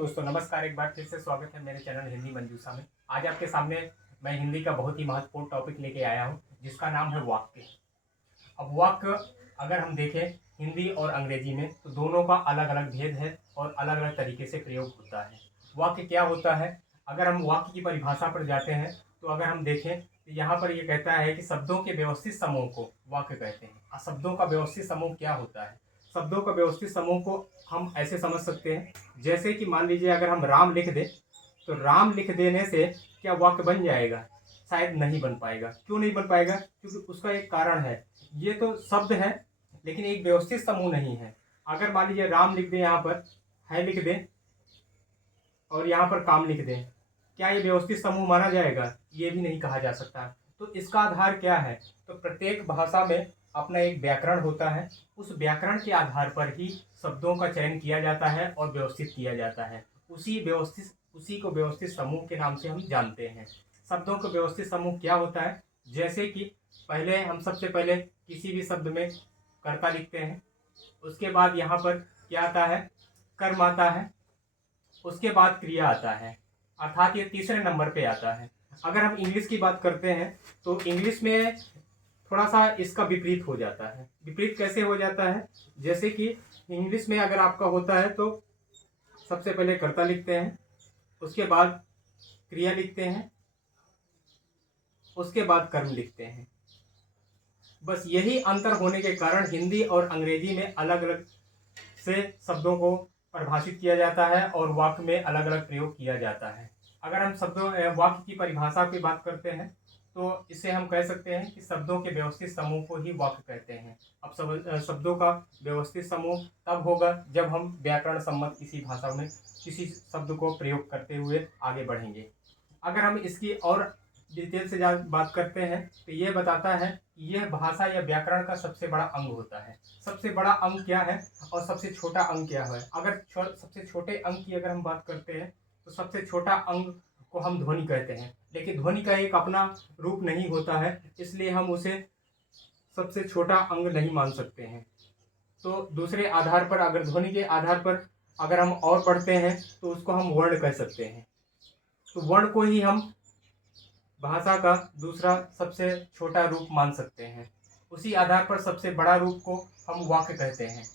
दोस्तों नमस्कार। एक बार फिर से स्वागत है मेरे चैनल हिंदी मंजूषा में। आज आपके सामने मैं हिंदी का बहुत ही महत्वपूर्ण टॉपिक लेके आया हूँ जिसका नाम है वाक्य। अब वाक्य अगर हम देखें हिंदी और अंग्रेजी में तो दोनों का अलग अलग भेद है और अलग अलग तरीके से प्रयोग होता है। वाक्य क्या होता है? अगर हम वाक्य की परिभाषा पर जाते हैं तो अगर हम देखें तो यहाँ पर ये कहता है कि शब्दों के व्यवस्थित समूह को वाक्य कहते हैं। शब्दों का व्यवस्थित समूह क्या होता है? शब्दों का व्यवस्थित समूह को हम ऐसे समझ सकते हैं जैसे कि मान लीजिए अगर हम राम लिख दें तो राम लिख देने से क्या वाक्य बन जाएगा? शायद नहीं बन पाएगा। क्यों नहीं बन पाएगा? क्योंकि उसका एक कारण है। ये तो शब्द है लेकिन एक व्यवस्थित समूह नहीं है। अगर मान लीजिए राम लिख दें, यहाँ पर है लिख दें और यहाँ पर काम लिख दें, क्या ये व्यवस्थित समूह माना जाएगा? ये भी नहीं कहा जा सकता। तो इसका आधार क्या है? तो प्रत्येक भाषा में अपना एक व्याकरण होता है। उस व्याकरण के आधार पर ही शब्दों का चयन किया जाता है और व्यवस्थित किया जाता है। उसी को व्यवस्थित समूह के नाम से हम जानते हैं। शब्दों का व्यवस्थित समूह क्या होता है? जैसे कि पहले हम सबसे पहले किसी भी शब्द में कर्ता लिखते हैं, उसके बाद यहाँ पर क्या आता है? कर्म आता है, उसके बाद क्रिया आता है, अर्थात ये तीसरे नंबर पे आता है। अगर हम इंग्लिश की बात करते हैं तो इंग्लिश में थोड़ा सा इसका विपरीत हो जाता है। विपरीत कैसे हो जाता है? जैसे कि इंग्लिश में अगर आपका होता है तो सबसे पहले कर्ता लिखते हैं, उसके बाद क्रिया लिखते हैं, उसके बाद कर्म लिखते हैं। बस यही अंतर होने के कारण हिंदी और अंग्रेजी में अलग अलग से शब्दों को परिभाषित किया जाता है और वाक्य में अलग अलग प्रयोग किया जाता है। अगर हम वाक्य की परिभाषा की बात करते हैं तो इसे हम कह सकते हैं कि शब्दों के व्यवस्थित समूह को ही वाक्य कहते हैं। अब शब्दों का व्यवस्थित समूह तब होगा जब हम व्याकरण सम्मत किसी भाषा में किसी शब्द को प्रयोग करते हुए आगे बढ़ेंगे। अगर हम इसकी और डिटेल से बात करते हैं तो ये बताता है कि यह भाषा या व्याकरण का सबसे बड़ा अंग होता है। सबसे बड़ा अंग क्या है और सबसे छोटा अंग क्या है? अगर सबसे छोटे अंग की अगर हम बात करते हैं तो सबसे छोटा अंग को हम ध्वनि कहते हैं, लेकिन ध्वनि का एक अपना रूप नहीं होता है, इसलिए हम उसे सबसे छोटा अंग नहीं मान सकते हैं। तो दूसरे आधार पर अगर ध्वनि के आधार पर अगर हम और पढ़ते हैं तो उसको हम वर्ण कह सकते हैं। तो वर्ण को ही हम भाषा का दूसरा सबसे छोटा रूप मान सकते हैं। उसी आधार पर सबसे बड़ा रूप को हम वाक्य कहते हैं।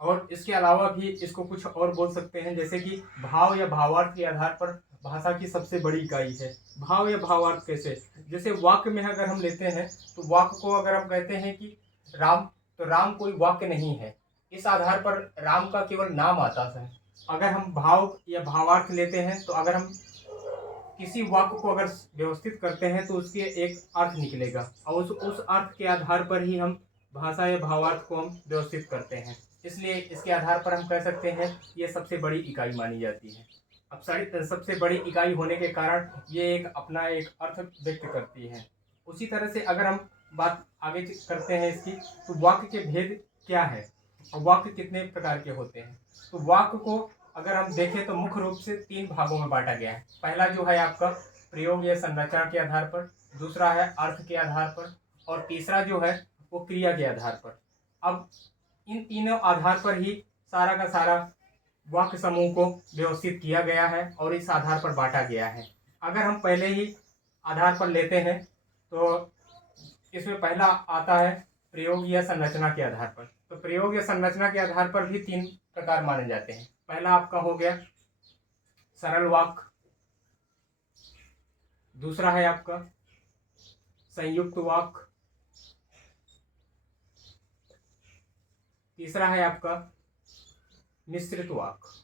और इसके अलावा भी इसको कुछ और बोल सकते हैं, जैसे कि भाव या भावार्थ के आधार पर भाषा की सबसे बड़ी इकाई है। भाव या भावार्थ कैसे? जैसे वाक्य में अगर हम लेते हैं तो वाक्य को अगर हम कहते हैं कि राम, तो राम कोई वाक्य नहीं है। इस आधार पर राम का केवल नाम आता है। अगर हम भाव या भावार्थ लेते हैं तो अगर हम किसी वाक्य को अगर व्यवस्थित करते हैं तो उसके एक अर्थ निकलेगा और उस अर्थ के आधार पर ही हम भाषा या भावार्थ को हम व्यवस्थित करते हैं। इसलिए इसके आधार पर हम कह सकते हैं ये सबसे बड़ी इकाई मानी जाती है। अब सबसे बड़ी इकाई होने के कारण ये एक अपना एक अर्थ व्यक्त करती है। उसी तरह से अगर हम बात आगे करते हैं इसकी, तो वाक्य के भेद क्या है और वाक्य कितने प्रकार के होते हैं? तो वाक्य को अगर हम देखें तो मुख्य रूप से 3 भागों में बांटा गया है। पहला जो है आपका प्रयोग या संरचना के आधार पर, दूसरा है अर्थ के आधार पर और तीसरा जो है वो क्रिया के आधार पर। अब इन तीनों आधार पर ही सारा का सारा वाक्य समूह को व्यवस्थित किया गया है और इस आधार पर बांटा गया है। अगर हम पहले ही आधार पर लेते हैं तो इसमें पहला आता है प्रयोग या संरचना के आधार पर। तो प्रयोग या संरचना के आधार पर भी 3 प्रकार माने जाते हैं। पहला आपका हो गया सरल वाक्य, दूसरा है आपका संयुक्त वाक्य, तीसरा है आपका मिश्रित वाक्य।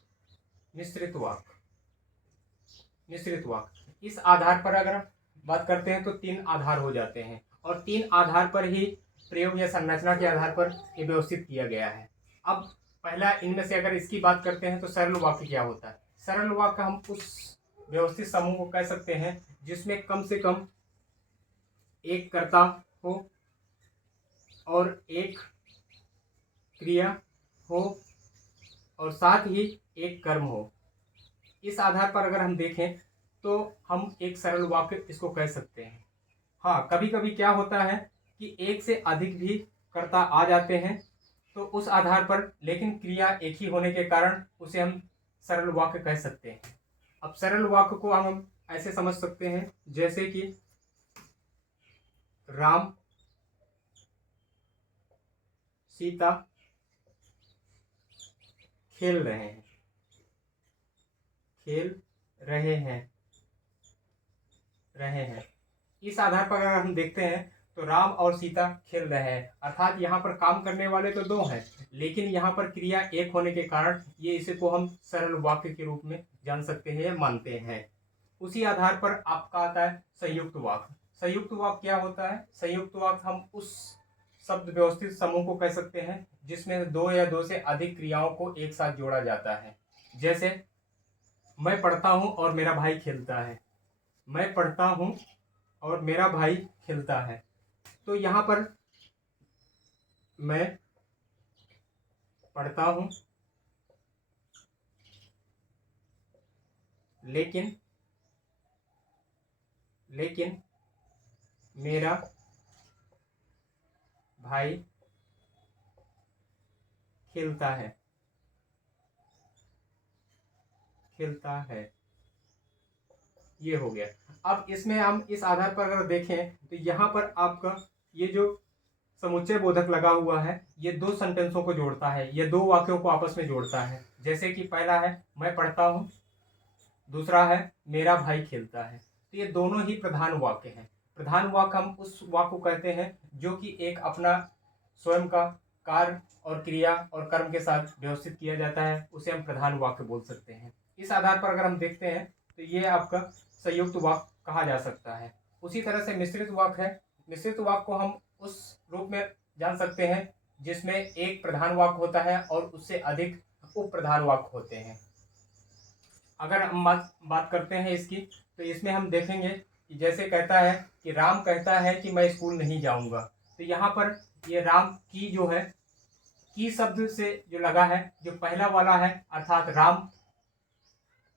इस आधार पर अगर बात करते हैं तो 3 आधार हो जाते हैं और 3 आधार पर ही प्रयोग या संरचना के आधार पर ये व्यवस्थित किया गया है। अब पहला इनमें से अगर इसकी बात करते हैं तो सरल वाक्य क्या होता है? सरल वाक्य हम उस व्यवस्थित समूह को कह सकते हैं जिसमें कम से कम एक कर्ता हो और एक क्रिया हो और साथ ही एक कर्म हो। इस आधार पर अगर हम देखें तो हम एक सरल वाक्य इसको कह सकते हैं। हाँ, कभी कभी क्या होता है कि एक से अधिक भी कर्ता आ जाते हैं तो उस आधार पर, लेकिन क्रिया एक ही होने के कारण उसे हम सरल वाक्य कह सकते हैं। अब सरल वाक्य को हम ऐसे समझ सकते हैं जैसे कि राम सीता खेल रहे हैं, खेल रहे हैं, रहे हैं। इस आधार पर अगर हम देखते हैं तो राम और सीता खेल रहे हैं, अर्थात यहाँ पर काम करने वाले तो दो हैं, लेकिन यहाँ पर क्रिया एक होने के कारण ये इसे को हम सरल वाक्य के रूप में जान सकते हैं या मानते हैं। उसी आधार पर आपका आता है संयुक्त वाक्य। संयुक्त वाक्य क्या होता है? संयुक्त वाक्य हम उस शब्द व्यवस्थित समूह को कह सकते हैं जिसमें दो या दो से अधिक क्रियाओं को एक साथ जोड़ा जाता है। जैसे मैं पढ़ता हूँ और मेरा भाई खेलता है, मैं पढ़ता हूँ और मेरा भाई खेलता है। तो यहाँ पर मैं पढ़ता हूँ लेकिन मेरा भाई खेलता है, ये हो गया। अब इसमें हम इस आधार पर अगर देखें तो यहाँ पर आपका ये जो समुच्चय बोधक लगा हुआ है ये दो सेंटेंसों को जोड़ता है, ये दो वाक्यों को आपस में जोड़ता है। जैसे कि पहला है मैं पढ़ता हूँ, दूसरा है मेरा भाई खेलता है। तो ये दोनों ही प्रधान वाक्य हैं। प्रधान वाक्य हम उस वाक्य को कहते हैं जो कि एक अपना स्वयं का कार्य और क्रिया और कर्म के साथ व्यवस्थित किया जाता है, उसे हम प्रधान वाक्य बोल सकते हैं। इस आधार पर अगर हम देखते हैं तो ये आपका संयुक्त वाक्य कहा जा सकता है। उसी तरह से मिश्रित वाक्य है। मिश्रित वाक्य को हम उस रूप में जान सकते हैं जिसमें एक प्रधान वाक्य होता है और उससे अधिक उप प्रधान वाक्य होते हैं। अगर हम बात करते हैं इसकी तो इसमें हम देखेंगे कि जैसे कहता है कि राम कहता है कि मैं स्कूल नहीं जाऊंगा, तो यहाँ पर ये राम की जो है की शब्द से जो लगा है जो पहला वाला है, अर्थात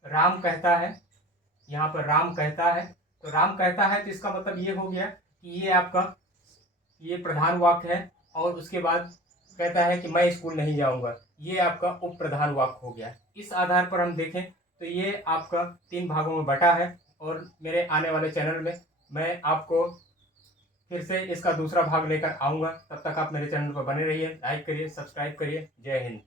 राम कहता है, यहाँ पर राम कहता है। तो राम कहता है तो इसका मतलब ये हो गया कि ये आपका ये प्रधान वाक्य है और उसके बाद कहता है कि मैं स्कूल नहीं जाऊंगा, ये आपका उप प्रधान वाक्य हो गया। इस आधार पर हम देखें तो ये आपका 3 भागों में बटा है और मेरे आने वाले चैनल में मैं आपको फिर से इसका दूसरा भाग लेकर आऊँगा। तब तक आप मेरे चैनल पर बने रहिए, लाइक करिए, सब्सक्राइब करिए। जय हिंद।